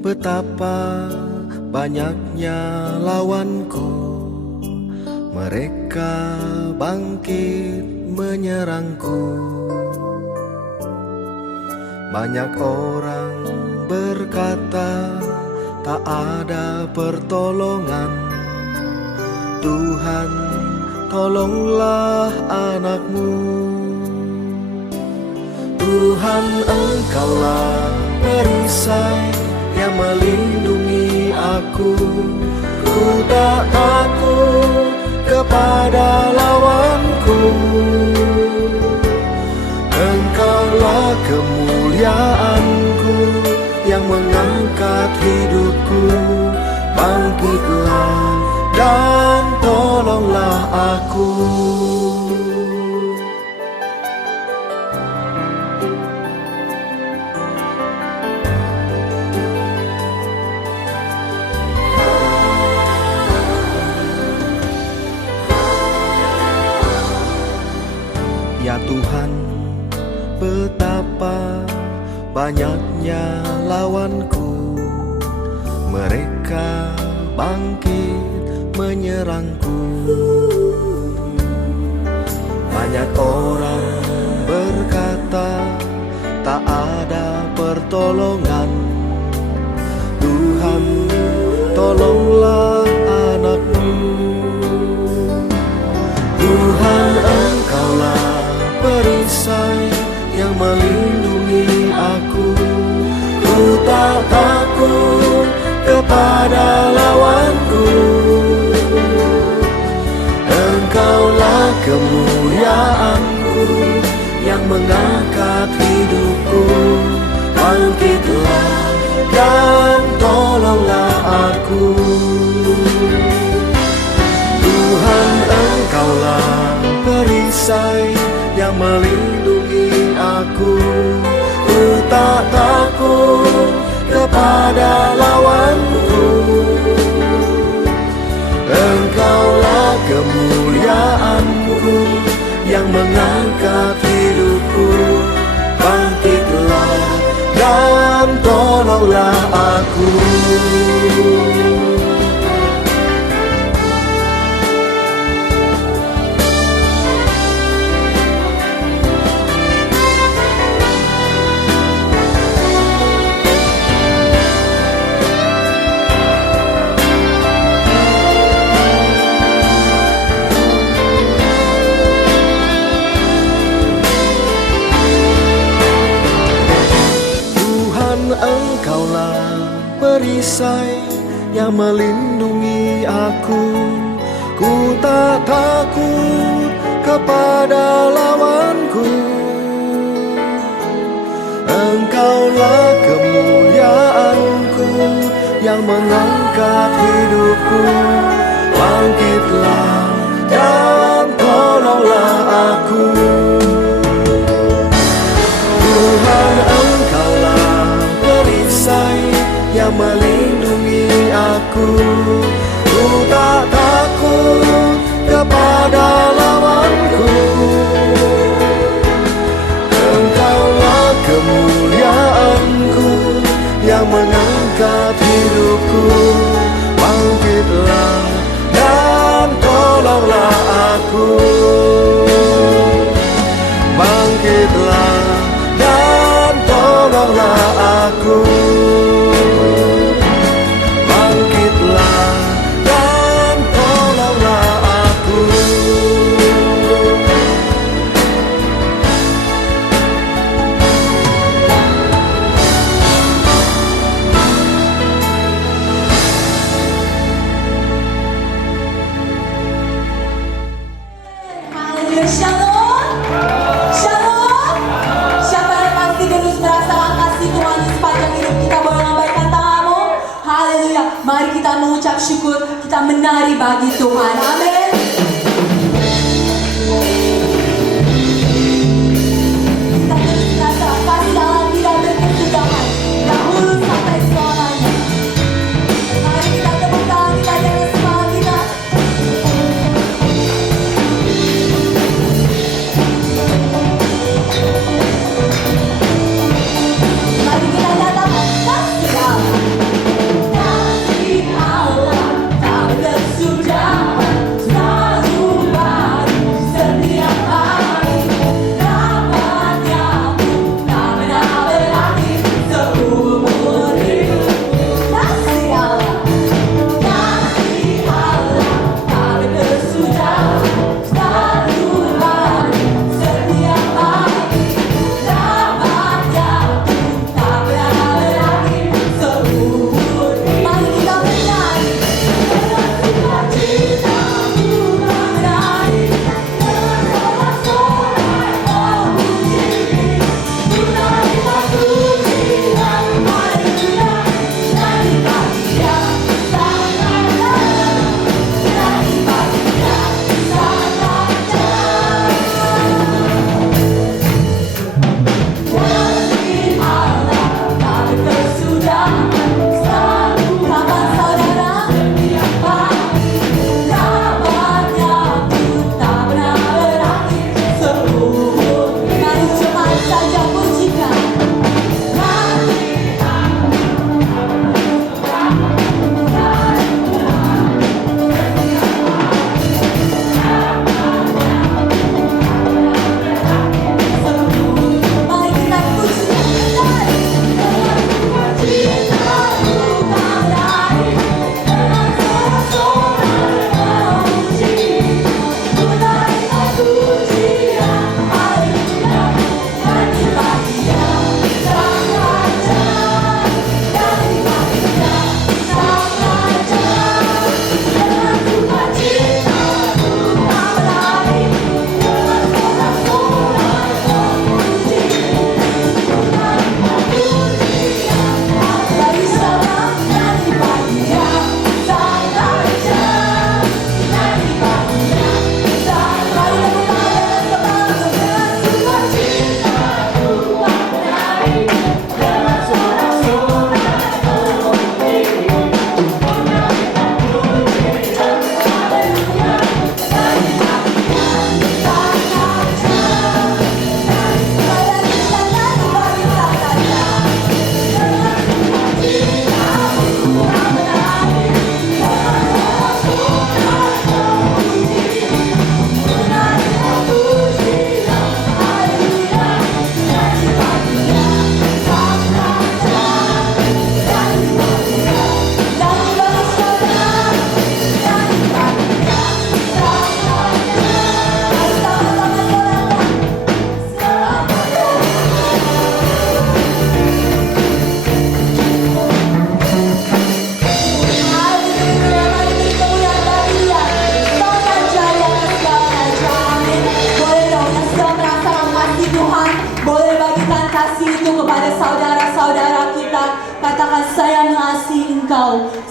Betapa banyaknya lawanku, mereka bangkit menyerangku. Banyak orang berkata tak ada pertolongan. Tuhan, tolonglah anakmu. Tuhan, Engkaulah perisai yang melindungi aku. Ku tak takut kepada lawanku. Engkaulah kemuliaanku yang mengangkat hidupku. Bangkitlah dan tolonglah aku. Ya Tuhan, betapa banyaknya lawanku, mereka bangkit menyerangku. Banyak orang berkata tak ada pertolongan. Tuhan, tolonglah anakmu. Tuhan, Engkaulah perisai yang melindungi aku. Ku tak takut kepada lawanku. Engkaulah kemuliaanku yang mengangkat hidupku. Bangkitlah dan tolonglah aku. Tuhan, Engkaulah perisai yang melindungi aku. Ku tak takut kepada lawanku. Engkaulah kemuliaanku yang mengangkat hidupku. Bangkitlah dan tolonglah aku. Engkaulah perisai yang melindungi aku. Ku tak takut kepada lawanku. Engkaulah kemuliaanku yang mengangkat hidupku. Bangkitlah dan tolonglah aku. Tuhan, Engkaulah perisai yang melindungi aku. Ku tak takut kepada lawanku. Engkaulah kemuliaanku yang mengangkat hidupku. Bangkitlah dan tolonglah aku. Bangkitlah dan tolonglah aku. Bangkitlah dan tolonglah aku. Haleluya, shalom. Shalom. Siapa yang pasti terus merasakan kasih Tuhan di sepanjang hidup kita, boleh lambaikan tanganmu. Haleluya. Mari kita mengucap syukur, kita menari bagi Tuhan. Amin. Kita terus merasakan kasih Allah tidak berkesudahan, dahulu sampai selamanya. Mari kita tepuk tangan, kita jaga semangat kita. Mari kita nyatakan kasih Allah.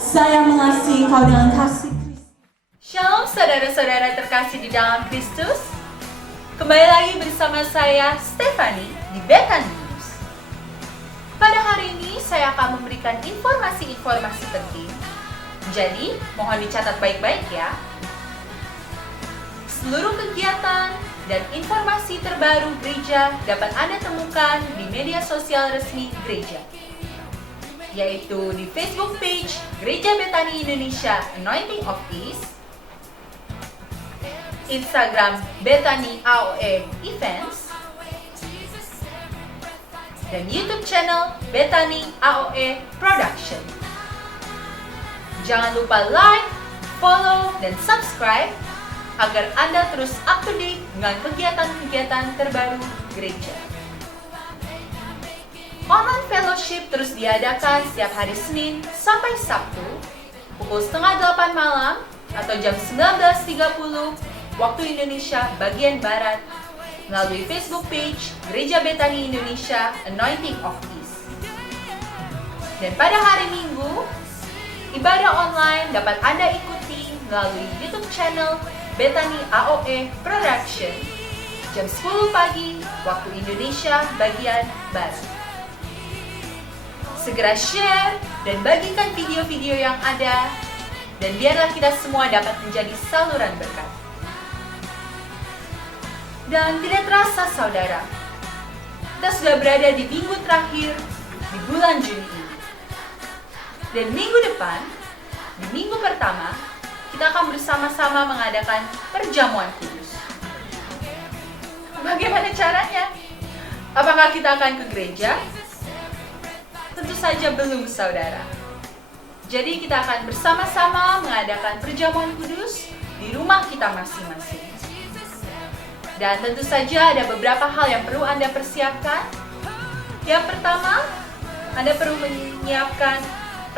Saya mengasihi engkau dengan kasih Kristus. Shalom saudara-saudara terkasih di dalam Kristus. Kembali lagi bersama saya Stephanie di Bethany News. Pada hari ini saya akan memberikan informasi-informasi penting. Jadi mohon dicatat baik-baik ya. Seluruh kegiatan dan informasi terbaru gereja dapat Anda temukan di media sosial resmi gereja, yaitu di Facebook page Gereja Bethany Indonesia Anointing of Peace, Instagram Bethany AOE Events, dan YouTube channel Bethany AOE Production. Jangan lupa like, follow, dan subscribe agar Anda terus up to date dengan kegiatan-kegiatan terbaru gereja. Online fellowship terus diadakan setiap hari Senin sampai Sabtu pukul 7:30 malam atau jam 19.30 waktu Indonesia bagian Barat melalui Facebook page Gereja Bethany Indonesia Anointing of Peace. Dan pada hari Minggu, ibadah online dapat Anda ikuti melalui YouTube channel Bethany AOE Production jam 10 pagi waktu Indonesia bagian Barat. Segera share dan bagikan video-video yang ada, dan biarlah kita semua dapat menjadi saluran berkat. Dan tidak terasa saudara, kita sudah berada di minggu terakhir di bulan Juni ini. Dan minggu depan, di minggu pertama, kita akan bersama-sama mengadakan perjamuan kudus. Bagaimana caranya? Apakah kita akan ke gereja? Tentu saja belum, saudara. Jadi kita akan bersama-sama mengadakan perjamuan kudus di rumah kita masing-masing. Dan tentu saja ada beberapa hal yang perlu Anda persiapkan. Yang pertama, Anda perlu menyiapkan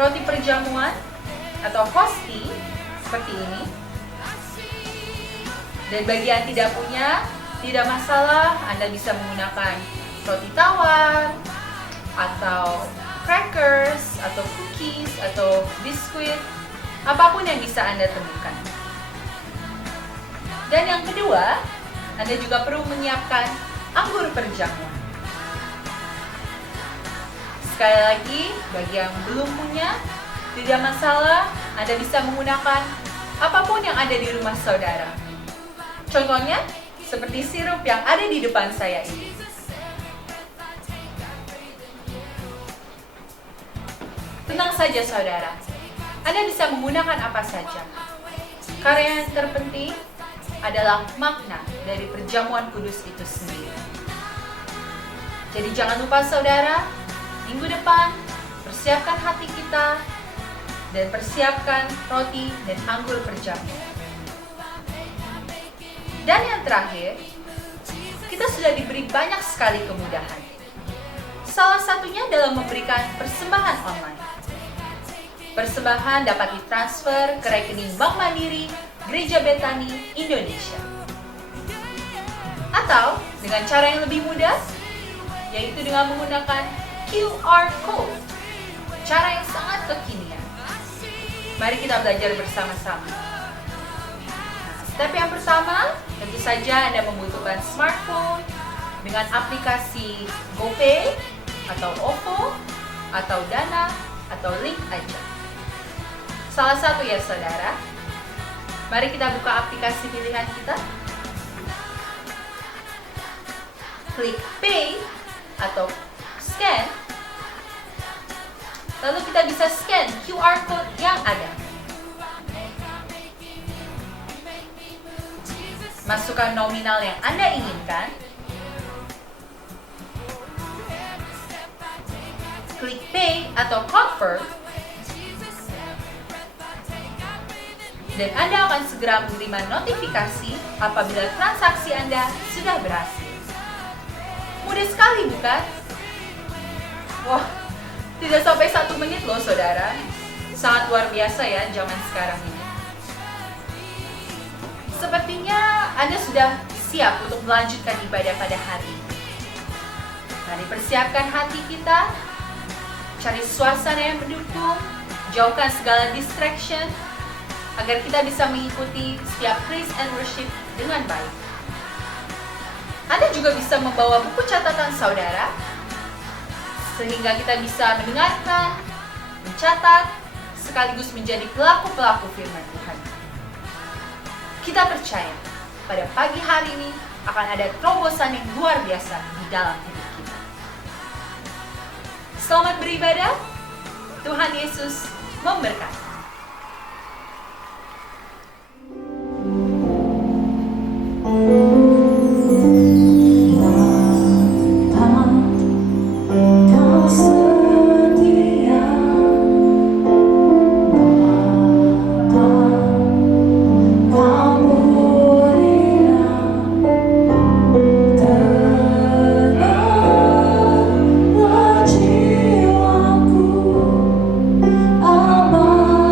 roti perjamuan atau hosti seperti ini. Dan bagi yang tidak punya, tidak masalah, Anda bisa menggunakan roti tawar atau crackers, atau cookies, atau biskuit, apapun yang bisa Anda temukan. Dan yang kedua, Anda juga perlu menyiapkan anggur perjamuan. sekali lagi, bagi yang belum punya, tidak masalah, Anda bisa menggunakan apapun yang ada di rumah saudara. Contohnya, seperti sirup yang ada di depan saya ini. Tenang saja saudara, Anda bisa menggunakan apa saja. Karena yang terpenting adalah makna dari perjamuan kudus itu sendiri. Jadi jangan lupa saudara, minggu depan persiapkan hati kita dan persiapkan roti dan anggur perjamuan. Dan yang terakhir, kita sudah diberi banyak sekali kemudahan. Salah satunya dalam memberikan persembahan online. Persembahan dapat ditransfer ke rekening Bank Mandiri Gereja Betani Indonesia. Atau dengan cara yang lebih mudah, yaitu dengan menggunakan QR Code. Cara yang sangat kekinian. Mari kita belajar bersama-sama. Step yang pertama, tentu saja Anda membutuhkan smartphone dengan aplikasi GoPay, atau OVO, atau Dana, atau Link aja. Salah satu ya saudara. Mari kita buka aplikasi pilihan kita. Klik Pay atau Scan. Lalu kita bisa scan QR Code yang ada. Masukkan nominal yang Anda inginkan. Klik Pay atau Confirm. Dan Anda akan segera menerima notifikasi apabila transaksi Anda sudah berhasil. Mudah sekali bukan? Wah, tidak sampai 1 menit loh saudara. Sangat luar biasa ya zaman sekarang ini. Sepertinya Anda sudah siap untuk melanjutkan ibadah pada hari ini. Mari persiapkan hati kita, cari suasana yang mendukung, jauhkan segala distraction, agar kita bisa mengikuti setiap praise and worship dengan baik. Anda juga bisa membawa buku catatan saudara, sehingga kita bisa mendengarkan, mencatat, sekaligus menjadi pelaku-pelaku firman Tuhan. Kita percaya, pada pagi hari ini akan ada terobosan yang luar biasa di dalam hidup kita. Selamat beribadah, Tuhan Yesus memberkati. Jiwaku, Abah.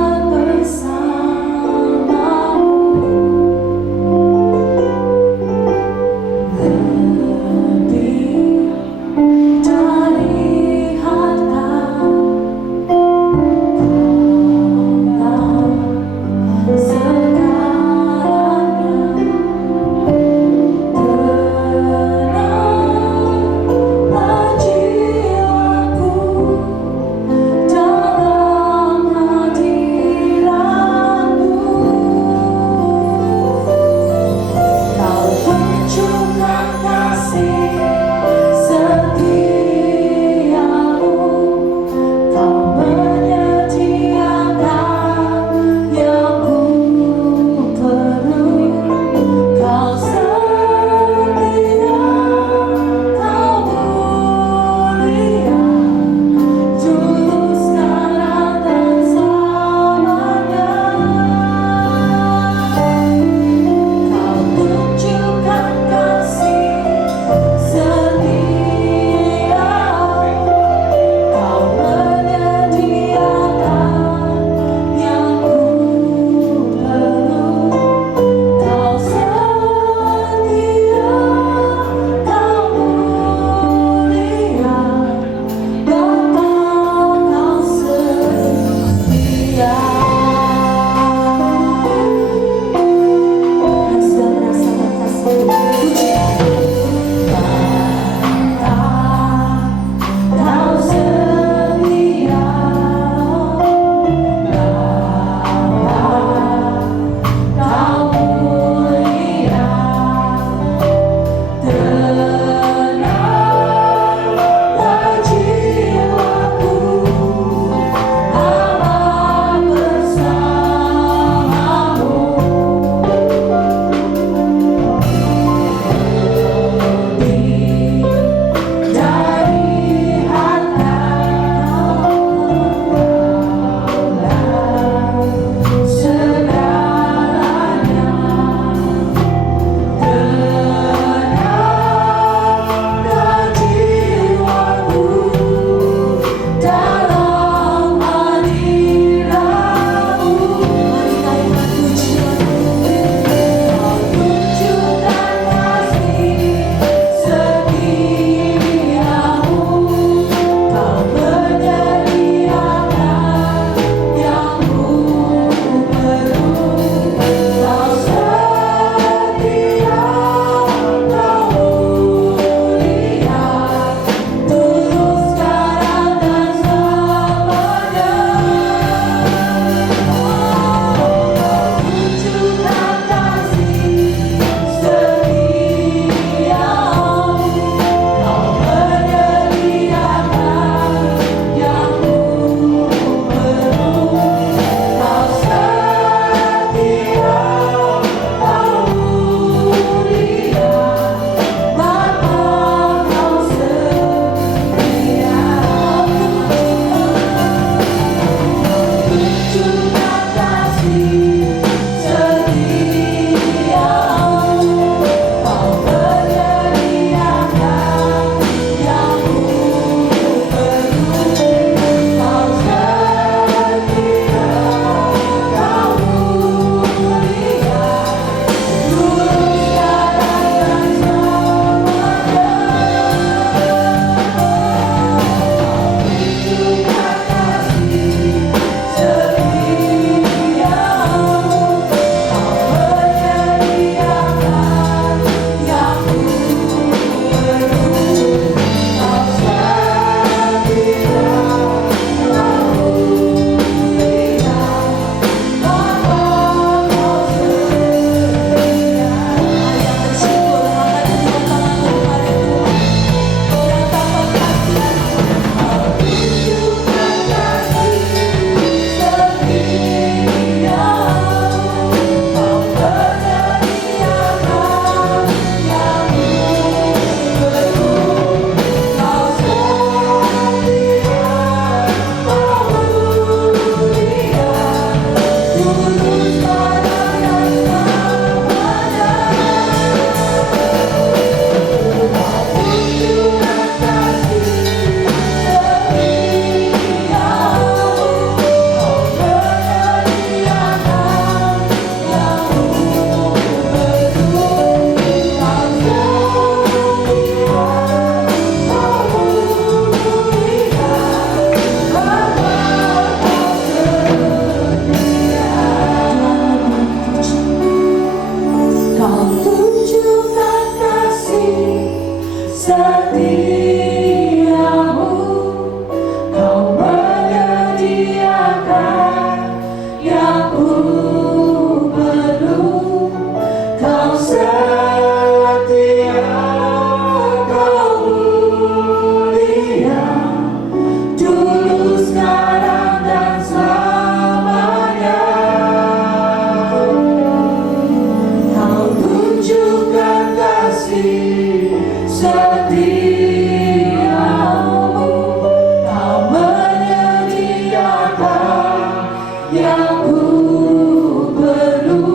yang ku perlu.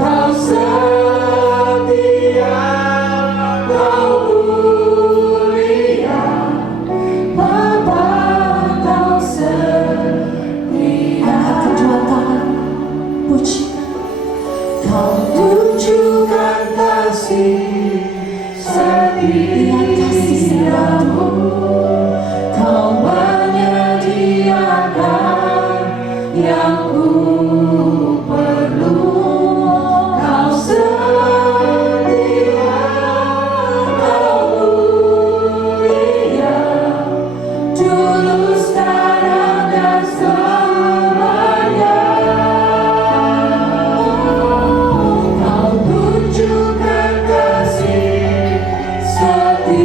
Kau setia, kau mulia, Bapa, kau setia. Angkat kedua tangan, pujikan. Kau tunjukkan kasih setiamu, kau menyediakan yang ku perlu. Kau setia, kau mulia, dulu, sekarang, dan selamanya. Kau tunjukkan kasih setiamu,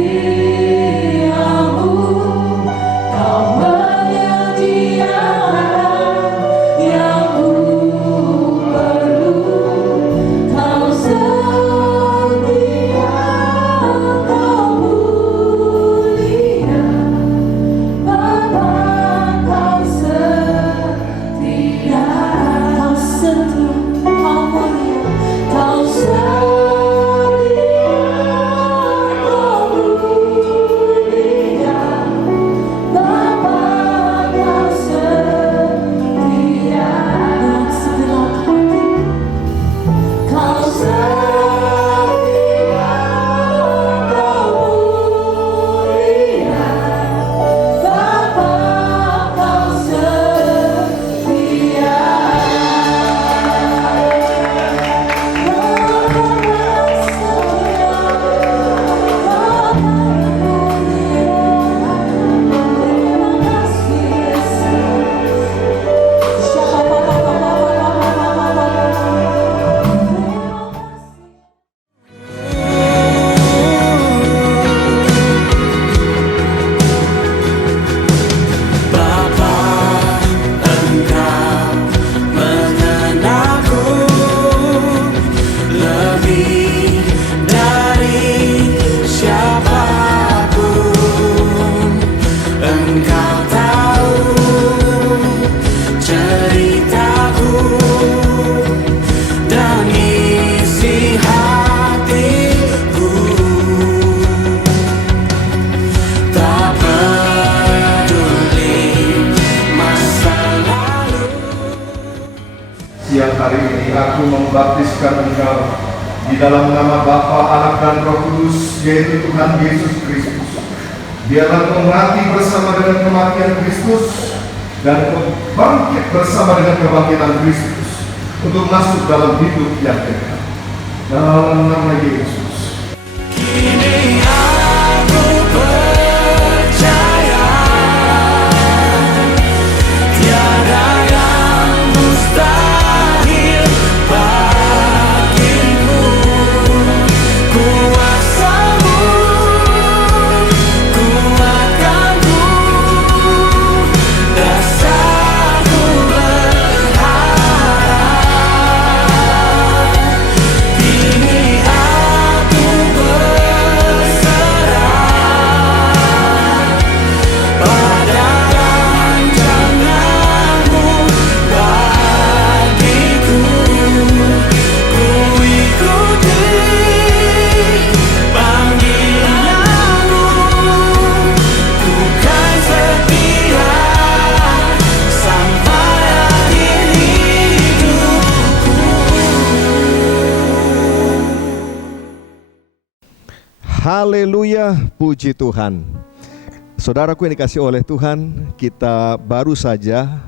kau menyediakan yang ku perlu. Kau setia, kau mulia, Bapa, kau setia. Kau setia, kau mulia, kau setia, kau mulia, Bapa, kau setia. Dengan segenap hati, kau setia, kau mulia, Bapa, kau setia. Bapa, Engkau mengenalku lebih dari siapapun. Engkau tahu ceritaku dan isi hatiku. Tak peduli masa lalu. Siang hari ini aku membaptiskan engkau di dalam nama Bapa, Anak, dan Roh Kudus, yaitu Tuhan Yesus Kristus. Biarlah kau mati bersama dengan kematian Kristus dan kau bangkit bersama dengan kebangkitan Kristus untuk masuk dalam hidup yang kekal. Dalam nama Yesus. Kini aku percaya tiada yang mustahil bagimu. Kuasa-Mu kuatkanku, dasarku berharap. Kini aku berserah pada rancangan-Mu bagiku. Ku ikuti panggilan-Mu, ku kan setia sampai akhir hidupku. Haleluya, puji Tuhan. Saudaraku yang dikasihi oleh Tuhan, kita baru saja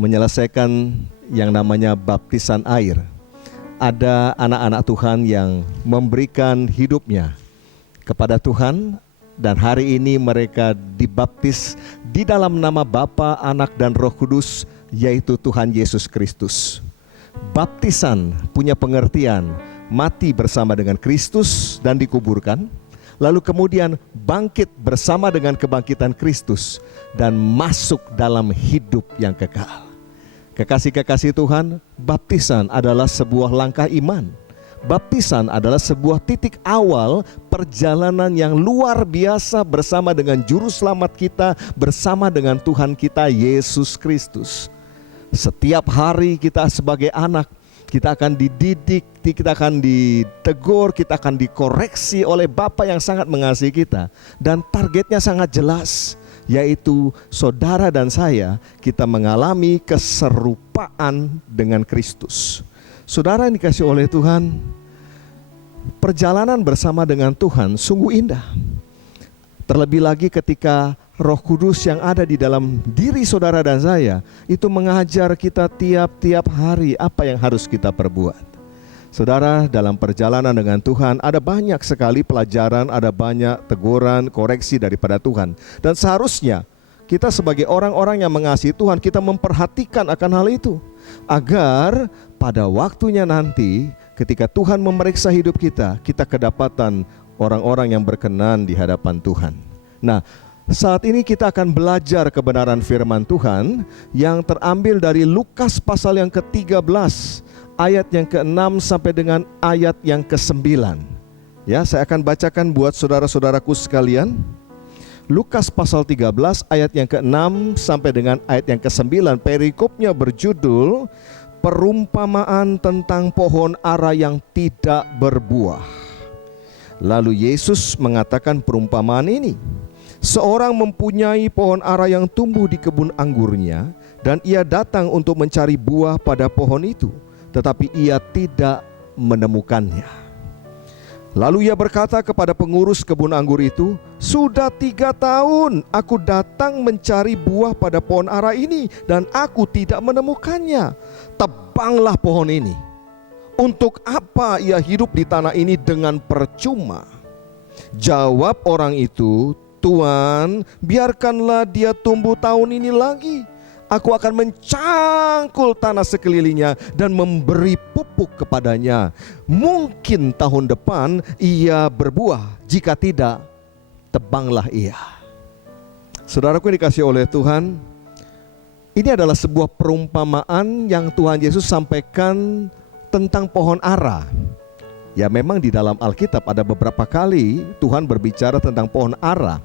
menyelesaikan yang namanya baptisan air. Ada anak-anak Tuhan yang memberikan hidupnya kepada Tuhan, dan hari ini mereka dibaptis di dalam nama Bapa, Anak, dan Roh Kudus, yaitu Tuhan Yesus Kristus. Baptisan punya pengertian mati bersama dengan Kristus dan dikuburkan, lalu kemudian bangkit bersama dengan kebangkitan Kristus dan masuk dalam hidup yang kekal. Kekasih-kekasih Tuhan, baptisan adalah sebuah langkah iman. Baptisan adalah sebuah titik awal perjalanan yang luar biasa bersama dengan juru selamat kita, bersama dengan Tuhan kita Yesus Kristus. Setiap hari kita sebagai anak, kita akan dididik, kita akan ditegur, kita akan dikoreksi oleh Bapa yang sangat mengasihi kita. Dan targetnya sangat jelas, yaitu saudara dan saya, kita mengalami keserupaan dengan Kristus. Saudara yang dikasihi oleh Tuhan, perjalanan bersama dengan Tuhan sungguh indah. Terlebih lagi ketika Roh Kudus yang ada di dalam diri saudara dan saya itu mengajar kita tiap-tiap hari apa yang harus kita perbuat. Saudara, dalam perjalanan dengan Tuhan ada banyak sekali pelajaran, ada banyak teguran, koreksi daripada Tuhan. Dan seharusnya kita sebagai orang-orang yang mengasihi Tuhan, kita memperhatikan akan hal itu, agar pada waktunya nanti ketika Tuhan memeriksa hidup kita, kita kedapatan orang-orang yang berkenan di hadapan Tuhan. Nah, saat ini kita akan belajar kebenaran firman Tuhan yang terambil dari Lukas pasal yang ke-13, ayat yang ke-6 sampai dengan ayat yang ke-9. Ya, saya akan bacakan buat saudara-saudaraku sekalian. Lukas pasal 13 ayat yang ke-6 sampai dengan ayat yang ke-9. Perikopnya berjudul perumpamaan tentang pohon ara yang tidak berbuah. Lalu Yesus mengatakan perumpamaan ini. Seorang mempunyai pohon ara yang tumbuh di kebun anggurnya, dan ia datang untuk mencari buah pada pohon itu, tetapi ia tidak menemukannya. Lalu ia berkata kepada pengurus kebun anggur itu, "Sudah 3 tahun aku datang mencari buah pada pohon ara ini, dan aku tidak menemukannya. Tebanglah pohon ini. Untuk apa ia hidup di tanah ini dengan percuma?" Jawab orang itu, "Tuan, biarkanlah dia tumbuh tahun ini lagi. Aku akan mencangkul tanah sekelilingnya dan memberi pupuk kepadanya. Mungkin tahun depan ia berbuah, jika tidak, tebanglah ia." Saudaraku yang dikasihi oleh Tuhan, ini adalah sebuah perumpamaan yang Tuhan Yesus sampaikan tentang pohon ara. Ya, memang di dalam Alkitab ada beberapa kali Tuhan berbicara tentang pohon ara.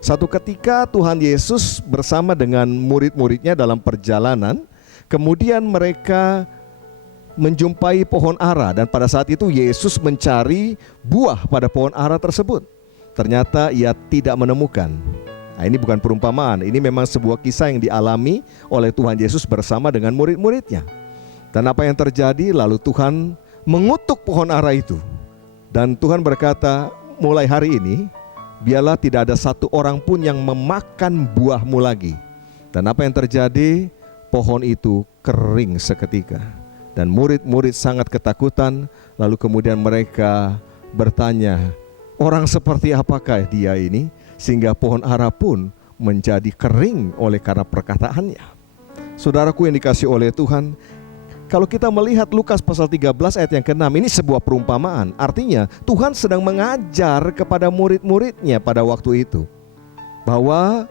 Satu ketika Tuhan Yesus bersama dengan murid-muridnya dalam perjalanan, kemudian mereka menjumpai pohon ara, dan pada saat itu Yesus mencari buah pada pohon ara tersebut. Ternyata ia tidak menemukan. Nah, ini bukan perumpamaan, ini memang sebuah kisah yang dialami oleh Tuhan Yesus bersama dengan murid-muridnya. Dan apa yang terjadi? Lalu Tuhan mengutuk pohon ara itu. Dan Tuhan berkata, "Mulai hari ini, biarlah tidak ada satu orang pun yang memakan buahmu lagi." Dan apa yang terjadi? Pohon itu kering seketika. Dan murid-murid sangat ketakutan. Lalu kemudian mereka bertanya, "Orang seperti apakah dia ini, sehingga pohon ara pun menjadi kering oleh karena perkataannya?" Saudaraku yang dikasihi oleh Tuhan, kalau kita melihat Lukas pasal 13 ayat yang ke-6, ini sebuah perumpamaan. Artinya Tuhan sedang mengajar kepada murid-muridnya pada waktu itu, bahwa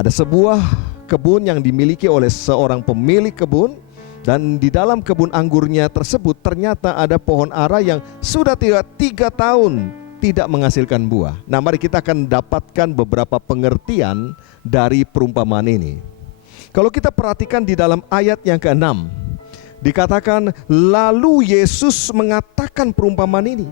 ada sebuah kebun yang dimiliki oleh seorang pemilik kebun, dan di dalam kebun anggurnya tersebut ternyata ada pohon ara yang sudah 3 tahun tidak menghasilkan buah. Nah, mari kita akan dapatkan beberapa pengertian dari perumpamaan ini. Kalau kita perhatikan di dalam ayat yang ke-6, dikatakan, lalu Yesus mengatakan perumpamaan ini.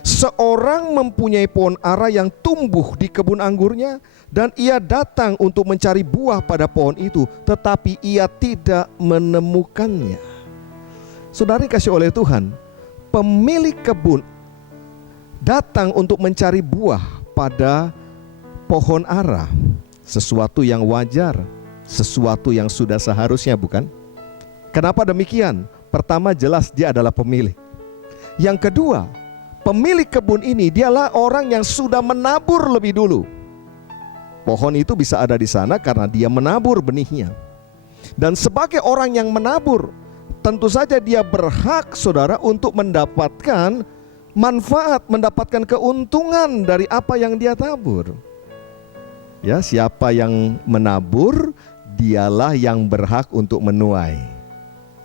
Seorang mempunyai pohon ara yang tumbuh di kebun anggurnya, dan ia datang untuk mencari buah pada pohon itu, tetapi ia tidak menemukannya. Saudara kasih oleh Tuhan, pemilik kebun datang untuk mencari buah pada pohon ara. Sesuatu yang wajar, sesuatu yang sudah seharusnya, bukan? Kenapa demikian? Pertama, jelas dia adalah pemilik. Yang kedua, pemilik kebun ini dialah orang yang sudah menabur lebih dulu. Pohon itu bisa ada di sana karena dia menabur benihnya. Dan sebagai orang yang menabur, tentu saja dia berhak, saudara, untuk mendapatkan manfaat, mendapatkan keuntungan dari apa yang dia tabur. Ya, siapa yang menabur, dialah yang berhak untuk menuai.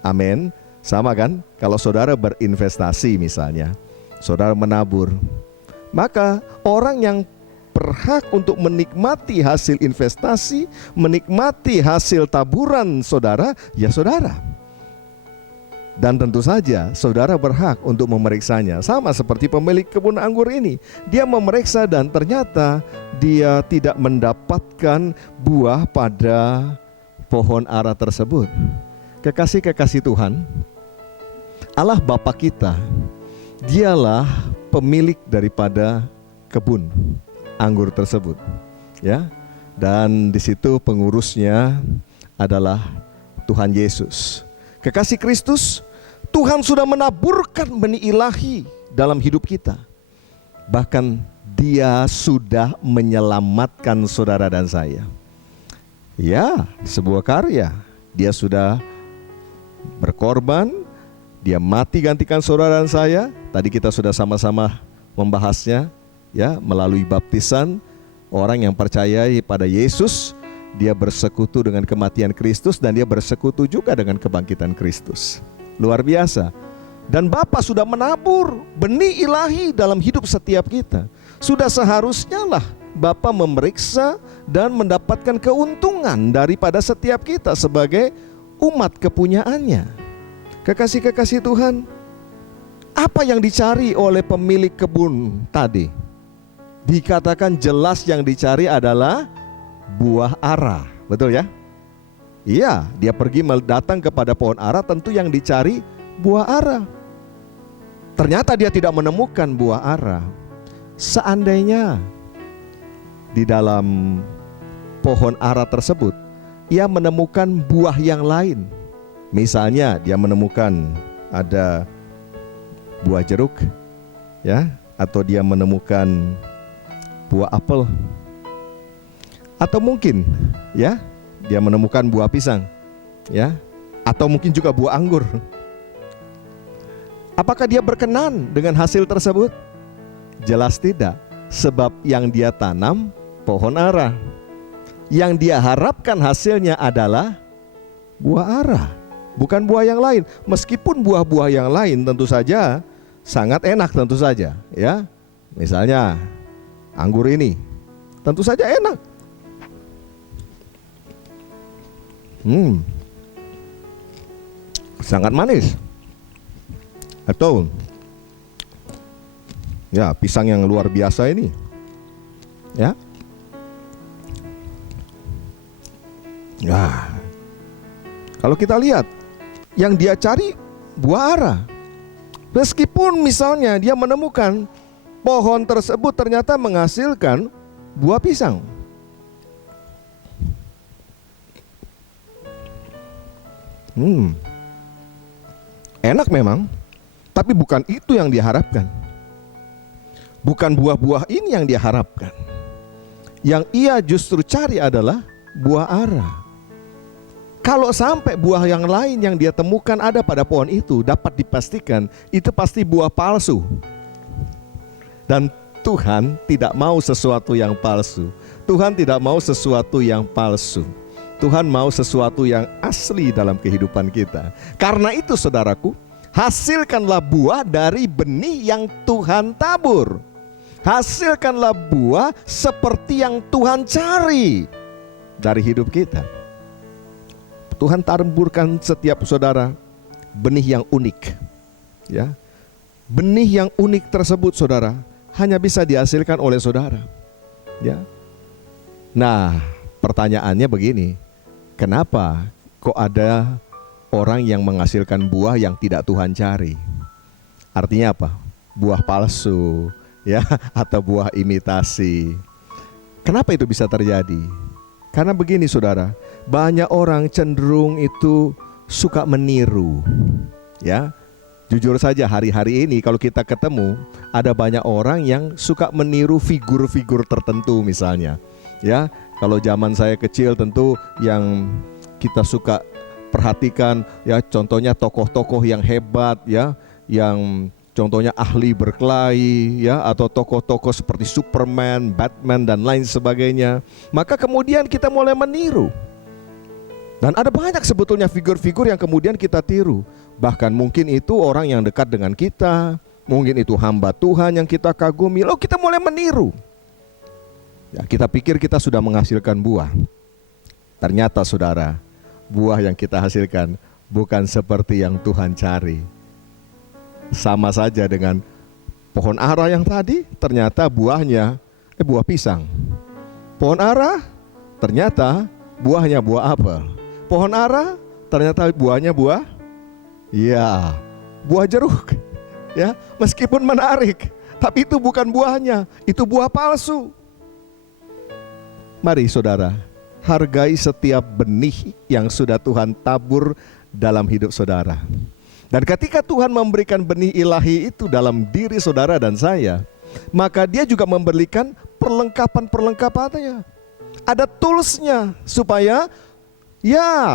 Amin. Sama kan? Kalau saudara berinvestasi misalnya, saudara menabur, maka orang yang berhak untuk menikmati hasil investasi, menikmati hasil taburan saudara, ya saudara. Dan tentu saja saudara berhak untuk memeriksanya. Sama seperti pemilik kebun anggur ini. Dia memeriksa dan ternyata dia tidak mendapatkan buah pada pohon ara tersebut. Kekasih-kekasih Tuhan, Allah Bapa kita, dialah pemilik daripada kebun anggur tersebut, ya. Dan di situ pengurusnya adalah Tuhan Yesus. Kekasih Kristus, Tuhan sudah menaburkan benih ilahi dalam hidup kita. Bahkan Dia sudah menyelamatkan saudara dan saya. Ya, sebuah karya. Dia sudah berkorban, Dia mati gantikan saudara dan saya. Tadi kita sudah sama-sama membahasnya, ya, melalui baptisan. Orang yang percaya pada Yesus, dia bersekutu dengan kematian Kristus dan dia bersekutu juga dengan kebangkitan Kristus. Luar biasa. Dan Bapa sudah menabur benih ilahi dalam hidup setiap kita. Sudah seharusnya lah Bapa memeriksa dan mendapatkan keuntungan daripada setiap kita sebagai umat kepunyaannya. Kekasih-kekasih Tuhan, apa yang dicari oleh pemilik kebun tadi? Dikatakan jelas yang dicari adalah buah ara, betul ya? Iya, dia pergi datang kepada pohon ara, tentu yang dicari buah ara. Ternyata dia tidak menemukan buah ara. Seandainya di dalam pohon ara tersebut ia menemukan buah yang lain, misalnya dia menemukan ada buah jeruk, ya, atau dia menemukan buah apel, atau mungkin, ya, dia menemukan buah pisang, ya, atau mungkin juga buah anggur. Apakah dia berkenan dengan hasil tersebut? Jelas tidak, sebab yang dia tanam pohon ara. Yang dia harapkan hasilnya adalah buah ara, bukan buah yang lain. Meskipun buah-buah yang lain tentu saja sangat enak, tentu saja, ya. Misalnya anggur ini tentu saja enak. Sangat manis. Atau ya pisang yang luar biasa ini, ya. Nah, kalau kita lihat yang dia cari buah ara, meskipun misalnya dia menemukan pohon tersebut ternyata menghasilkan buah pisang. Enak memang, tapi bukan itu yang diharapkan. Bukan buah-buah ini yang dia harapkan. Yang ia justru cari adalah buah ara. Kalau sampai buah yang lain yang dia temukan ada pada pohon itu, dapat dipastikan itu pasti buah palsu. Dan Tuhan tidak mau sesuatu yang palsu. Tuhan tidak mau sesuatu yang palsu. Tuhan mau sesuatu yang asli dalam kehidupan kita. Karena itu saudaraku, hasilkanlah buah dari benih yang Tuhan tabur. Hasilkanlah buah seperti yang Tuhan cari dari hidup kita. Tuhan taburkan setiap saudara benih yang unik, ya. Benih yang unik tersebut saudara hanya bisa dihasilkan oleh saudara, ya. Nah, pertanyaannya begini, kenapa kok ada orang yang menghasilkan buah yang tidak Tuhan cari? Artinya apa? Buah palsu, ya, atau buah imitasi. Kenapa itu bisa terjadi? Karena begini saudara, banyak orang cenderung itu suka meniru, ya. Jujur saja hari-hari ini kalau kita ketemu, ada banyak orang yang suka meniru figur-figur tertentu misalnya, ya. Kalau zaman saya kecil tentu yang kita suka perhatikan, ya, contohnya tokoh-tokoh yang hebat, ya, yang contohnya ahli berkelahi, ya, atau tokoh-tokoh seperti Superman, Batman dan lain sebagainya. Maka kemudian kita mulai meniru. Dan ada banyak sebetulnya figur-figur yang kemudian kita tiru. Bahkan mungkin itu orang yang dekat dengan kita, mungkin itu hamba Tuhan yang kita kagumi, lalu kita mulai meniru. Ya, kita pikir kita sudah menghasilkan buah. Ternyata saudara, buah yang kita hasilkan bukan seperti yang Tuhan cari. Sama saja dengan pohon ara yang tadi, ternyata buahnya buah pisang. Pohon ara, ternyata buahnya buah apel. Pohon ara, ternyata buahnya buah jeruk. Ya, meskipun menarik, tapi itu bukan buahnya, itu buah palsu. Mari saudara, hargai setiap benih yang sudah Tuhan tabur dalam hidup saudara. Dan ketika Tuhan memberikan benih ilahi itu dalam diri saudara dan saya, maka Dia juga memberikan perlengkapan-perlengkapannya. Ada toolsnya supaya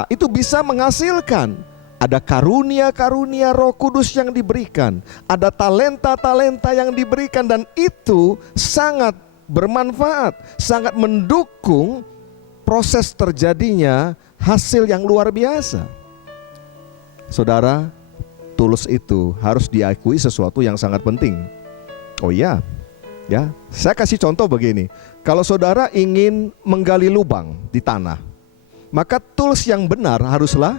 itu bisa menghasilkan. Ada karunia-karunia Roh Kudus yang diberikan, ada talenta-talenta yang diberikan, dan itu sangat bermanfaat, sangat mendukung proses terjadinya hasil yang luar biasa. Saudara, tools itu harus diakui sesuatu yang sangat penting. Oh ya, saya kasih contoh begini. Kalau saudara ingin menggali lubang di tanah, maka tools yang benar haruslah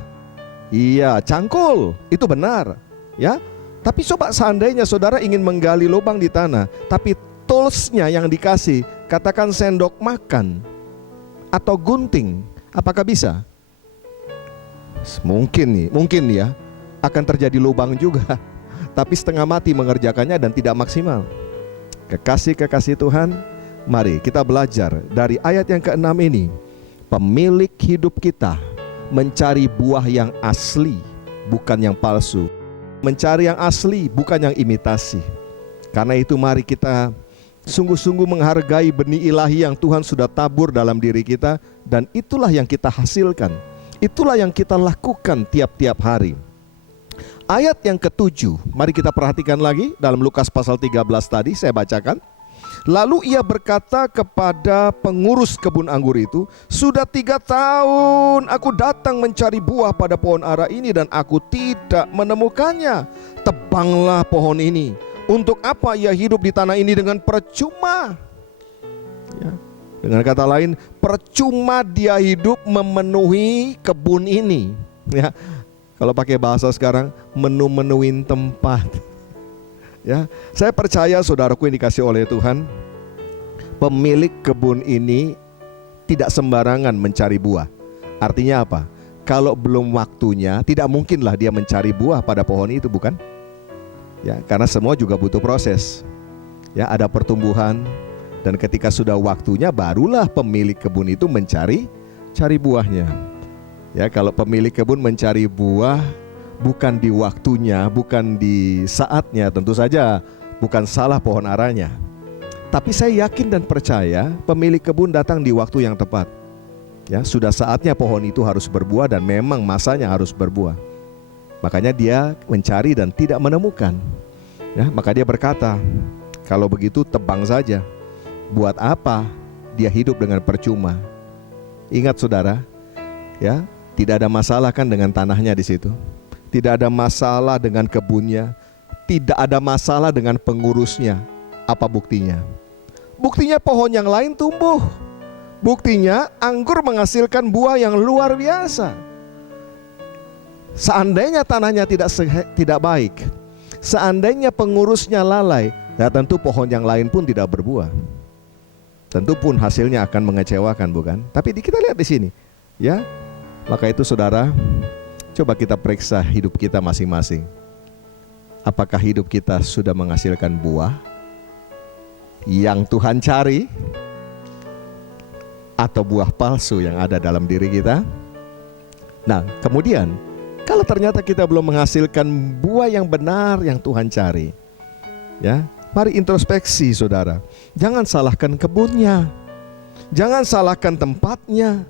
cangkul, itu benar, ya. Tapi coba seandainya saudara ingin menggali lubang di tanah, tapi toolsnya yang dikasih, katakan sendok makan atau gunting, apakah bisa? Mungkin ya, akan terjadi lubang juga, tapi setengah mati mengerjakannya dan tidak maksimal. Kekasih Tuhan, mari kita belajar dari ayat yang ke-6 ini. Pemilik hidup kita mencari buah yang asli, bukan yang palsu. Mencari yang asli, bukan yang imitasi. Karena itu mari kita sungguh-sungguh menghargai benih ilahi yang Tuhan sudah tabur dalam diri kita, dan itulah yang kita hasilkan. Itulah yang kita lakukan tiap-tiap hari. Ayat yang ke-7, mari kita perhatikan lagi dalam Lukas pasal 13 tadi, saya bacakan. Lalu ia berkata kepada pengurus kebun anggur itu, sudah 3 tahun aku datang mencari buah pada pohon ara ini dan aku tidak menemukannya. Tebanglah pohon ini. Untuk apa ia hidup di tanah ini dengan percuma? Ya. Dengan kata lain, percuma dia hidup memenuhi kebun ini. Ya. Kalau pakai bahasa sekarang, menu-menuin tempat. Ya, saya percaya saudaraku yang dikasih oleh Tuhan, pemilik kebun ini tidak sembarangan mencari buah. Artinya apa? Kalau belum waktunya, tidak mungkinlah dia mencari buah pada pohon itu, bukan? Ya, karena semua juga butuh proses. Ya, ada pertumbuhan, dan ketika sudah waktunya, barulah pemilik kebun itu mencari buahnya. Ya, kalau pemilik kebun mencari buah bukan di waktunya, bukan di saatnya, tentu saja bukan salah pohon aranya. Tapi saya yakin dan percaya pemilik kebun datang di waktu yang tepat. Ya, sudah saatnya pohon itu harus berbuah dan memang masanya harus berbuah. Makanya dia mencari dan tidak menemukan. Ya, maka dia berkata, kalau begitu tebang saja. Buat apa dia hidup dengan percuma? Ingat saudara, ya, tidak ada masalah kan dengan tanahnya di situ. Tidak ada masalah dengan kebunnya, tidak ada masalah dengan pengurusnya. Apa buktinya? Buktinya pohon yang lain tumbuh. Buktinya anggur menghasilkan buah yang luar biasa. Seandainya tanahnya tidak baik, seandainya pengurusnya lalai, ya tentu pohon yang lain pun tidak berbuah. Tentu pun hasilnya akan mengecewakan, bukan? Tapi kita lihat di sini, ya. Maka itu saudara, coba kita periksa hidup kita masing-masing. Apakah hidup kita sudah menghasilkan buah yang Tuhan cari, atau buah palsu yang ada dalam diri kita? Nah, kemudian kalau ternyata kita belum menghasilkan buah yang benar yang Tuhan cari, ya, mari introspeksi saudara. Jangan salahkan kebunnya, jangan salahkan tempatnya,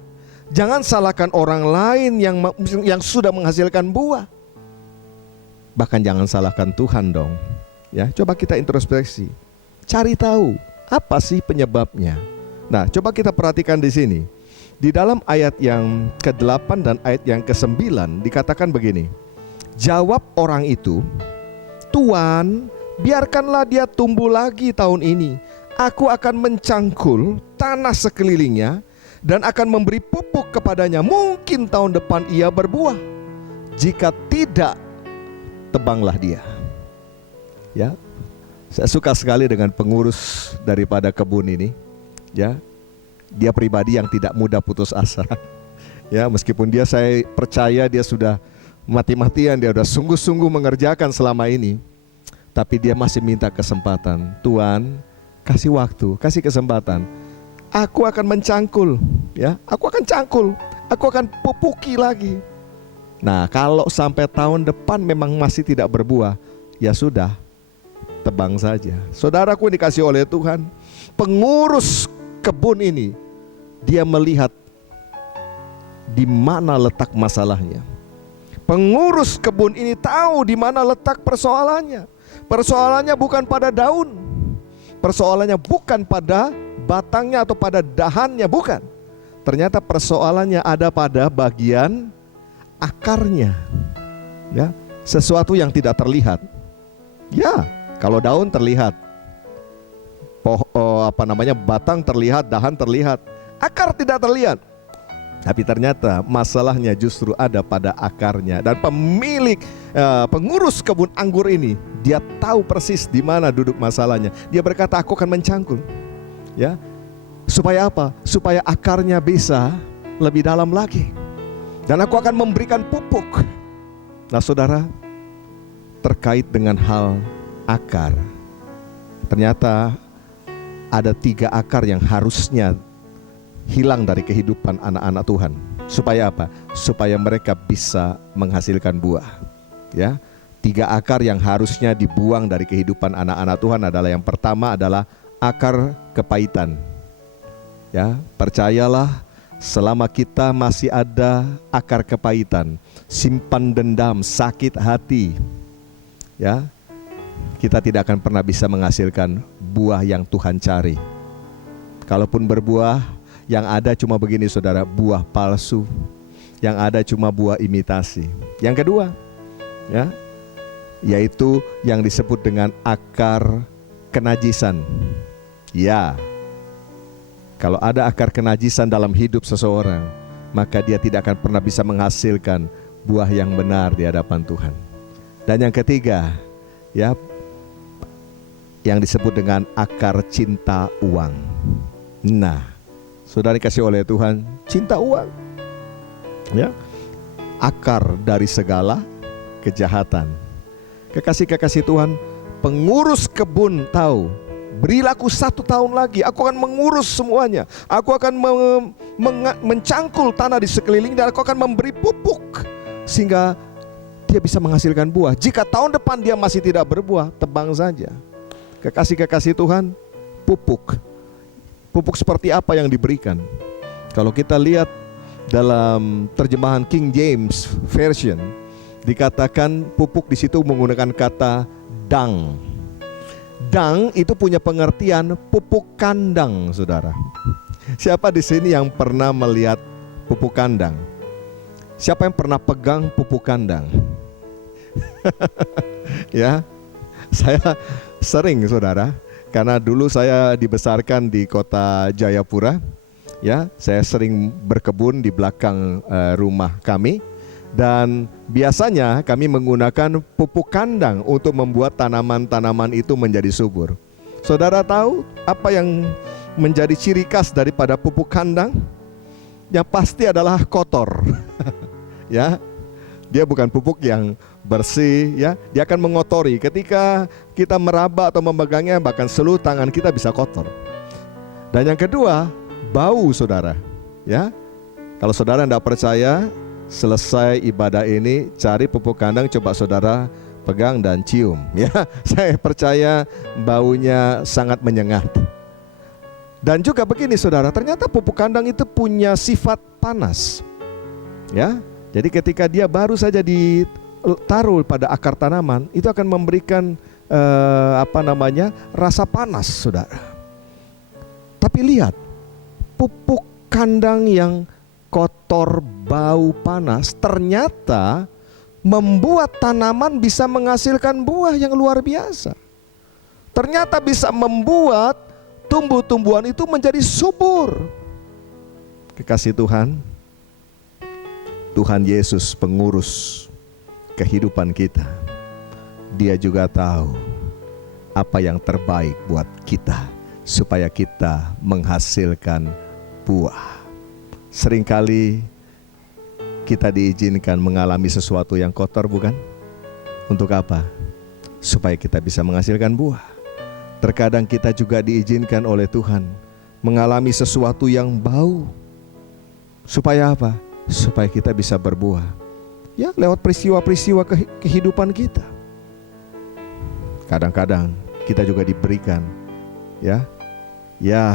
jangan salahkan orang lain yang sudah menghasilkan buah. Bahkan jangan salahkan Tuhan dong. Ya, coba kita introspeksi. Cari tahu apa sih penyebabnya. Nah, coba kita perhatikan di sini. Di dalam ayat yang ke-8 dan ayat yang ke-9 dikatakan begini. Jawab orang itu, "Tuan, biarkanlah dia tumbuh lagi tahun ini. Aku akan mencangkul tanah sekelilingnya dan akan memberi pupuk kepadanya. Mungkin tahun depan ia berbuah. Jika tidak, tebanglah dia. Ya, saya suka sekali dengan pengurus daripada kebun ini. Ya, dia pribadi yang tidak mudah putus asa. Ya, meskipun saya percaya dia sudah mati-matian, dia sudah sungguh-sungguh mengerjakan selama ini, tapi dia masih minta kesempatan. Tuhan, kasih waktu, kasih kesempatan. Aku akan mencangkul, ya, aku akan cangkul, aku akan pupuki lagi. Nah, kalau sampai tahun depan memang masih tidak berbuah, ya sudah, tebang saja. Saudaraku dikasih oleh Tuhan, pengurus kebun ini, dia melihat di mana letak masalahnya. Pengurus kebun ini tahu di mana letak persoalannya. Persoalannya bukan pada daun, persoalannya bukan pada batangnya atau pada dahannya, bukan. Ternyata persoalannya ada pada bagian akarnya. Ya, sesuatu yang tidak terlihat. Ya, kalau daun terlihat, batang terlihat, dahan terlihat, akar tidak terlihat. Tapi ternyata masalahnya justru ada pada akarnya. Dan pengurus kebun anggur ini, dia tahu persis di mana duduk masalahnya. Dia berkata, aku akan mencangkul. Ya, supaya apa? Supaya akarnya bisa lebih dalam lagi. Dan aku akan memberikan pupuk. Nah saudara, terkait dengan hal akar, ternyata ada 3 akar yang harusnya hilang dari kehidupan anak-anak Tuhan. Supaya apa? Supaya mereka bisa menghasilkan buah. Ya, 3 akar yang harusnya dibuang dari kehidupan anak-anak Tuhan adalah, yang pertama adalah akar kepahitan. Ya, percayalah, selama kita masih ada akar kepahitan, simpan dendam, sakit hati, ya, kita tidak akan pernah bisa menghasilkan buah yang Tuhan cari. Kalaupun berbuah, yang ada cuma begini saudara, buah palsu. Yang ada cuma buah imitasi. Yang kedua, ya, yaitu yang disebut dengan akar kenajisan. Ya, kalau ada akar kenajisan dalam hidup seseorang, maka dia tidak akan pernah bisa menghasilkan buah yang benar di hadapan Tuhan. Dan yang ketiga, ya, yang disebut dengan akar cinta uang. Nah, saudara dikasih oleh Tuhan, cinta uang, ya, akar dari segala kejahatan. Kekasih-kekasih Tuhan, pengurus kebun tahu, berilah aku 1 tahun lagi, aku akan mengurus semuanya. Aku akan mencangkul tanah di sekeliling, dan aku akan memberi pupuk sehingga dia bisa menghasilkan buah. Jika tahun depan dia masih tidak berbuah, tebang saja. Kekasih-kekasih Tuhan, pupuk seperti apa yang diberikan? Kalau kita lihat dalam terjemahan King James Version, dikatakan pupuk di situ menggunakan kata dung. Dung itu punya pengertian pupuk kandang, saudara. Siapa di sini yang pernah melihat pupuk kandang? Siapa yang pernah pegang pupuk kandang? Ya, saya sering, saudara. Karena dulu saya dibesarkan di kota Jayapura, ya, saya sering berkebun di belakang rumah kami, dan biasanya kami menggunakan pupuk kandang untuk membuat tanaman-tanaman itu menjadi subur. Saudara tahu apa yang menjadi ciri khas daripada pupuk kandang? Yang pasti adalah kotor. Ya, dia bukan pupuk yang bersih, ya, dia akan mengotori. Ketika kita meraba atau memegangnya, bahkan seluruh tangan kita bisa kotor. Dan yang kedua, bau, saudara. Ya, kalau saudara tidak percaya, selesai ibadah ini, cari pupuk kandang, coba saudara pegang dan cium. Ya, saya percaya baunya sangat menyengat. Dan juga begini, saudara, ternyata pupuk kandang itu punya sifat panas. Ya, jadi ketika dia baru saja ditaruh pada akar tanaman, itu akan memberikan rasa panas, saudara. Tapi lihat, pupuk kandang yang kotor, bau, panas, ternyata membuat tanaman bisa menghasilkan buah yang luar biasa. Ternyata bisa membuat tumbuh-tumbuhan itu menjadi subur. Kekasih Tuhan, Tuhan Yesus pengurus kehidupan kita. Dia juga tahu apa yang terbaik buat kita, supaya kita menghasilkan buah. Seringkali kita diizinkan mengalami sesuatu yang kotor, bukan? Untuk apa? Supaya kita bisa menghasilkan buah. Terkadang kita juga diizinkan oleh Tuhan mengalami sesuatu yang bau. Supaya apa? Supaya kita bisa berbuah. Ya, lewat peristiwa-peristiwa kehidupan kita. Kadang-kadang kita juga diberikan ya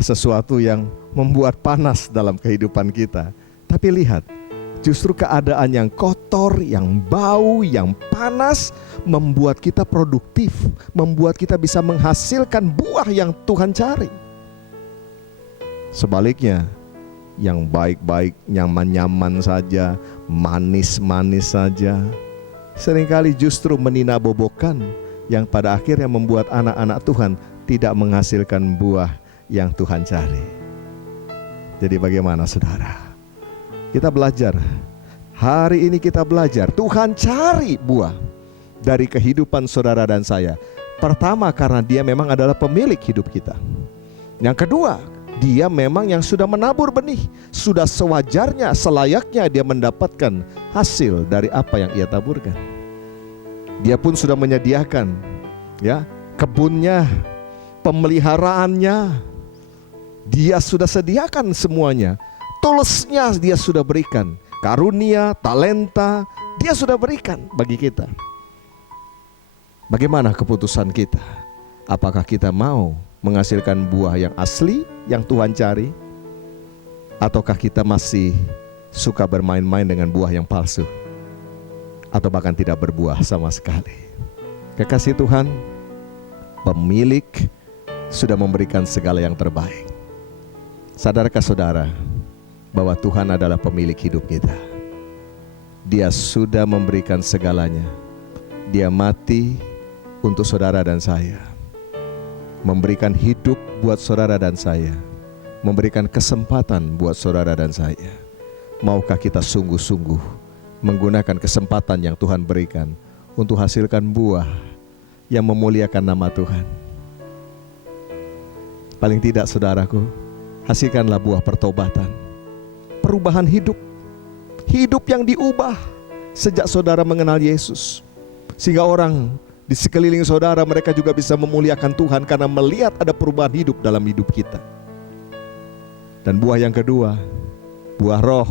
sesuatu yang membuat panas dalam kehidupan kita. Tapi lihat, justru keadaan yang kotor, yang bau, yang panas membuat kita produktif, membuat kita bisa menghasilkan buah yang Tuhan cari. Sebaliknya, yang baik-baik, nyaman-nyaman saja, manis-manis saja, seringkali justru meninabobokan, yang pada akhirnya membuat anak-anak Tuhan tidak menghasilkan buah yang Tuhan cari. Jadi bagaimana saudara? Kita belajar. Hari ini kita belajar, Tuhan cari buah dari kehidupan saudara dan saya. Pertama, karena Dia memang adalah pemilik hidup kita. Yang kedua, Dia memang yang sudah menabur benih. Sudah sewajarnya, selayaknya Dia mendapatkan hasil dari apa yang Ia taburkan. Dia pun sudah menyediakan ya kebunnya, pemeliharaannya. Dia sudah sediakan semuanya. Tulusnya Dia sudah berikan. Karunia, talenta, Dia sudah berikan bagi kita. Bagaimana keputusan kita? Apakah kita mau menghasilkan buah yang asli yang Tuhan cari? Ataukah kita masih suka bermain-main dengan buah yang palsu? Atau bahkan tidak berbuah sama sekali? Kekasih Tuhan, pemilik sudah memberikan segala yang terbaik. Sadarkah saudara bahwa Tuhan adalah pemilik hidup kita? Dia sudah memberikan segalanya. Dia mati untuk saudara dan saya, memberikan hidup buat saudara dan saya, memberikan kesempatan buat saudara dan saya. Maukah kita sungguh-sungguh menggunakan kesempatan yang Tuhan berikan untuk hasilkan buah yang memuliakan nama Tuhan? Paling tidak saudaraku, hasilkanlah buah pertobatan, perubahan hidup, hidup yang diubah sejak saudara mengenal Yesus. Sehingga orang di sekeliling saudara, mereka juga bisa memuliakan Tuhan karena melihat ada perubahan hidup dalam hidup kita. Dan buah yang kedua, buah roh.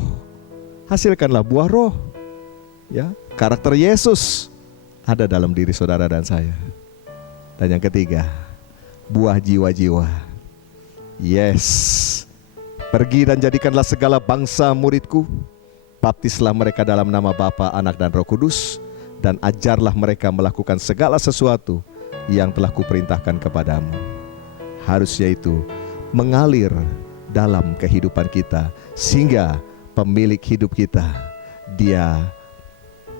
Hasilkanlah buah roh. Ya, karakter Yesus ada dalam diri saudara dan saya. Dan yang ketiga, buah jiwa-jiwa. Yes. Pergi dan jadikanlah segala bangsa muridku. Baptislah mereka dalam nama Bapa, Anak dan Roh Kudus, dan ajarlah mereka melakukan segala sesuatu yang telah kuperintahkan kepadamu. Harusnya itu mengalir dalam kehidupan kita, sehingga pemilik hidup kita, Dia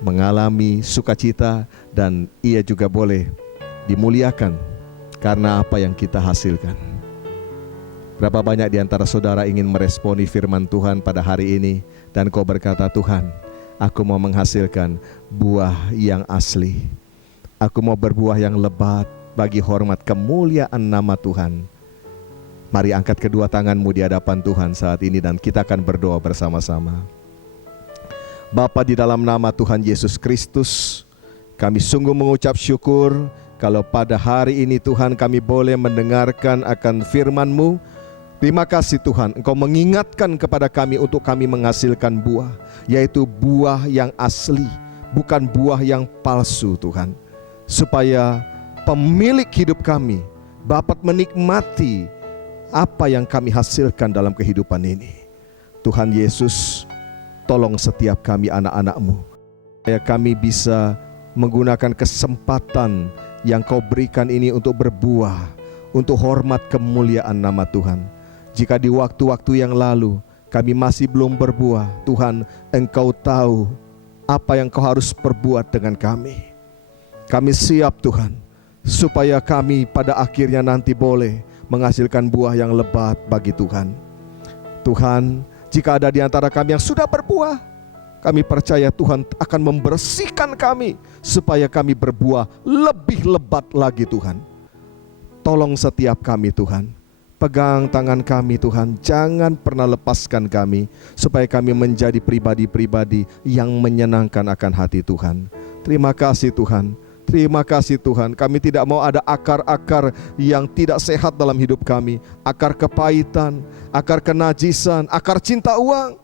mengalami sukacita, dan Ia juga boleh dimuliakan karena apa yang kita hasilkan. Berapa banyak di antara saudara ingin meresponi firman Tuhan pada hari ini, dan kau berkata, Tuhan, aku mau menghasilkan buah yang asli. Aku mau berbuah yang lebat bagi hormat kemuliaan nama Tuhan. Mari angkat kedua tanganmu di hadapan Tuhan saat ini, dan kita akan berdoa bersama-sama. Bapa, di dalam nama Tuhan Yesus Kristus, kami sungguh mengucap syukur kalau pada hari ini Tuhan kami boleh mendengarkan akan firman-Mu. Terima kasih Tuhan, Engkau mengingatkan kepada kami untuk kami menghasilkan buah, yaitu buah yang asli, bukan buah yang palsu Tuhan. Supaya pemilik hidup kami dapat menikmati apa yang kami hasilkan dalam kehidupan ini. Tuhan Yesus, tolong setiap kami anak-anak-Mu, supaya kami bisa menggunakan kesempatan yang Kau berikan ini untuk berbuah, untuk hormat kemuliaan nama Tuhan. Jika di waktu-waktu yang lalu kami masih belum berbuah, Tuhan, Engkau tahu apa yang Kau harus perbuat dengan kami. Kami siap Tuhan, supaya kami pada akhirnya nanti boleh menghasilkan buah yang lebat bagi Tuhan. Tuhan, jika ada di antara kami yang sudah berbuah, kami percaya Tuhan akan membersihkan kami supaya kami berbuah lebih lebat lagi Tuhan. Tolong setiap kami Tuhan, pegang tangan kami Tuhan, jangan pernah lepaskan kami, supaya kami menjadi pribadi-pribadi yang menyenangkan akan hati Tuhan. Terima kasih Tuhan, terima kasih Tuhan. Kami tidak mau ada akar-akar yang tidak sehat dalam hidup kami, akar kepahitan, akar kenajisan, akar cinta uang.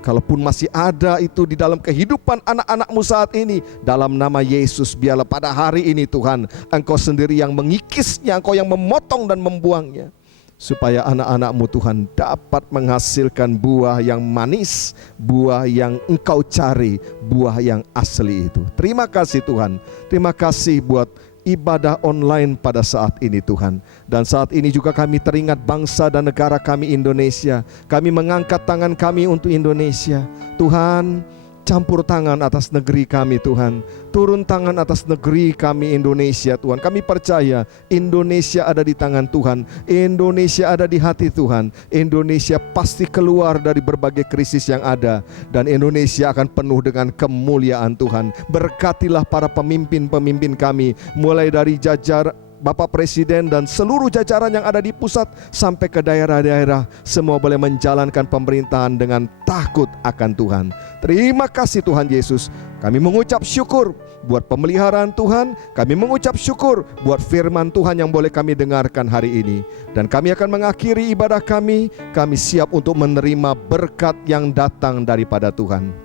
Kalaupun masih ada itu di dalam kehidupan anak-anak-Mu saat ini, dalam nama Yesus biarlah pada hari ini Tuhan, Engkau sendiri yang mengikisnya, Engkau yang memotong dan membuangnya, supaya anak-anak-Mu Tuhan dapat menghasilkan buah yang manis, buah yang Engkau cari, buah yang asli itu. Terima kasih Tuhan, terima kasih buat ibadah online pada saat ini Tuhan. Dan saat ini juga kami teringat bangsa dan negara kami Indonesia. Kami mengangkat tangan kami untuk Indonesia. Tuhan, campur tangan atas negeri kami Tuhan. Turun tangan atas negeri kami Indonesia Tuhan. Kami percaya Indonesia ada di tangan Tuhan. Indonesia ada di hati Tuhan. Indonesia pasti keluar dari berbagai krisis yang ada. Dan Indonesia akan penuh dengan kemuliaan Tuhan. Berkatilah para pemimpin-pemimpin kami, mulai dari jajar Bapak Presiden dan seluruh jajaran yang ada di pusat sampai ke daerah-daerah, semua boleh menjalankan pemerintahan dengan takut akan Tuhan. Terima kasih Tuhan Yesus. Kami mengucap syukur buat pemeliharaan Tuhan. Kami mengucap syukur buat firman Tuhan yang boleh kami dengarkan hari ini. Dan kami akan mengakhiri ibadah kami. Kami siap untuk menerima berkat yang datang daripada Tuhan.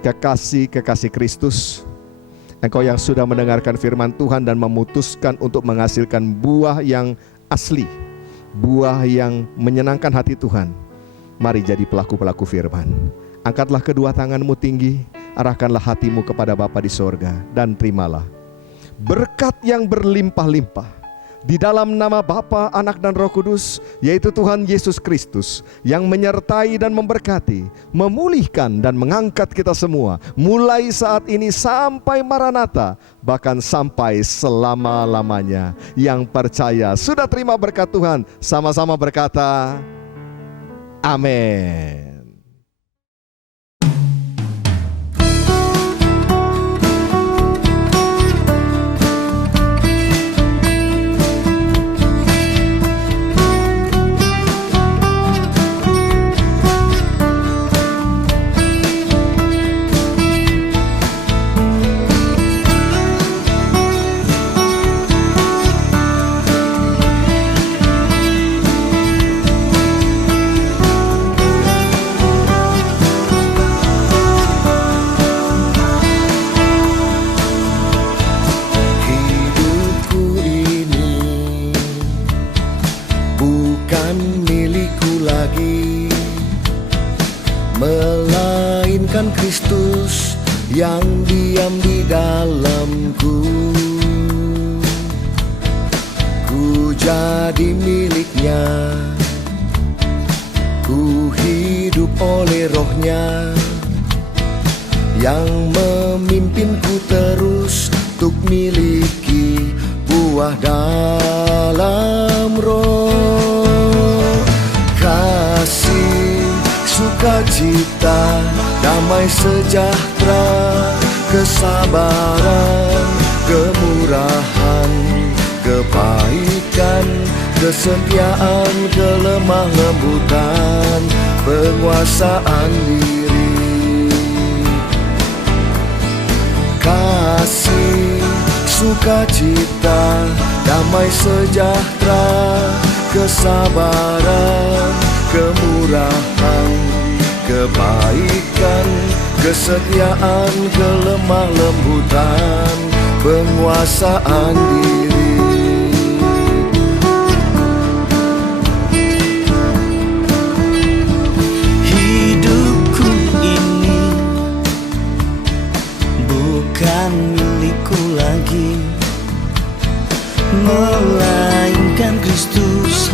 Kekasih-kekasih Kristus, Engkau yang sudah mendengarkan firman Tuhan dan memutuskan untuk menghasilkan buah yang asli, buah yang menyenangkan hati Tuhan. Mari jadi pelaku-pelaku firman. Angkatlah kedua tanganmu tinggi, arahkanlah hatimu kepada Bapa di sorga, dan terimalah berkat yang berlimpah-limpah di dalam nama Bapa, Anak dan Roh Kudus, yaitu Tuhan Yesus Kristus, yang menyertai dan memberkati, memulihkan dan mengangkat kita semua, mulai saat ini sampai Maranatha, bahkan sampai selama-lamanya. Yang percaya sudah terima berkat Tuhan, sama-sama berkata amin. Melainkan Kristus yang diam di dalamku. Ku jadi miliknya, ku hidup oleh Roh-Nya yang memimpinku terus untuk miliki buah dalam Roh. Kasih, sukacita, damai sejahtera, kesabaran, kemurahan, kebaikan, kesetiaan, kelemah lembutan, penguasaan diri. Kasih, sukacita, damai sejahtera, kesabaran, kemurahan, kebaikan, kesetiaan, kelemah lembutan, penguasaan diri. Hidupku ini bukan milikku lagi, melainkan Kristus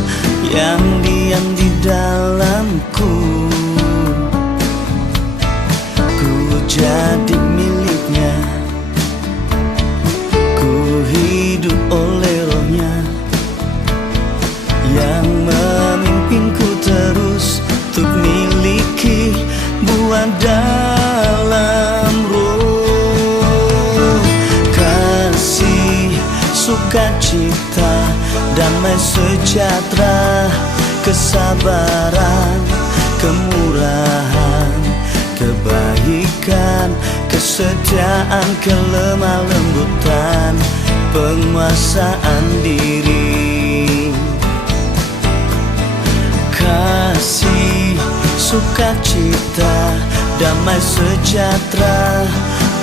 yang diam di dalamku. Ku jadi miliknya, ku hidup oleh Roh-Nya yang sukacita, damai sejahtera, kesabaran, kemurahan, kebaikan, kesetiaan, kelemah lembutan, penguasaan diri. Kasih, sukacita, damai sejahtera,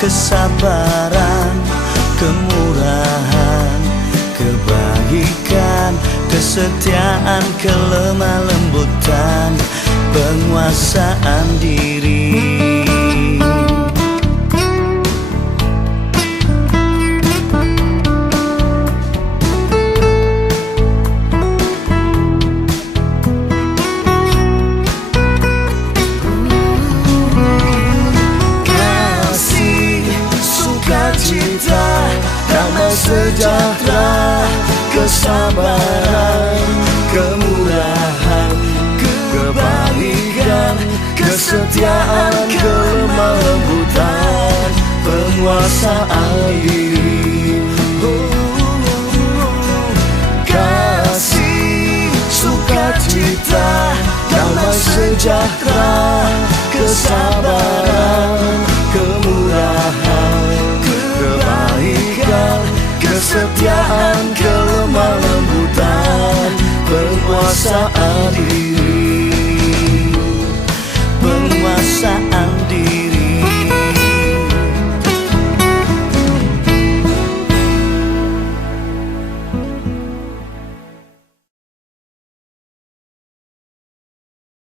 kesabaran, kemurahan, kebaikan, kesetiaan, kelemah lembutan, penguasaan diri. Damai sejahtera, kesabaran, kemurahan, kebaikan, kesetiaan, kelemah lembutan, penguasaan diri. Kasih, sukacita, damai sejahtera, kesabaran, kemurahan, kebaikan, kesetiaan,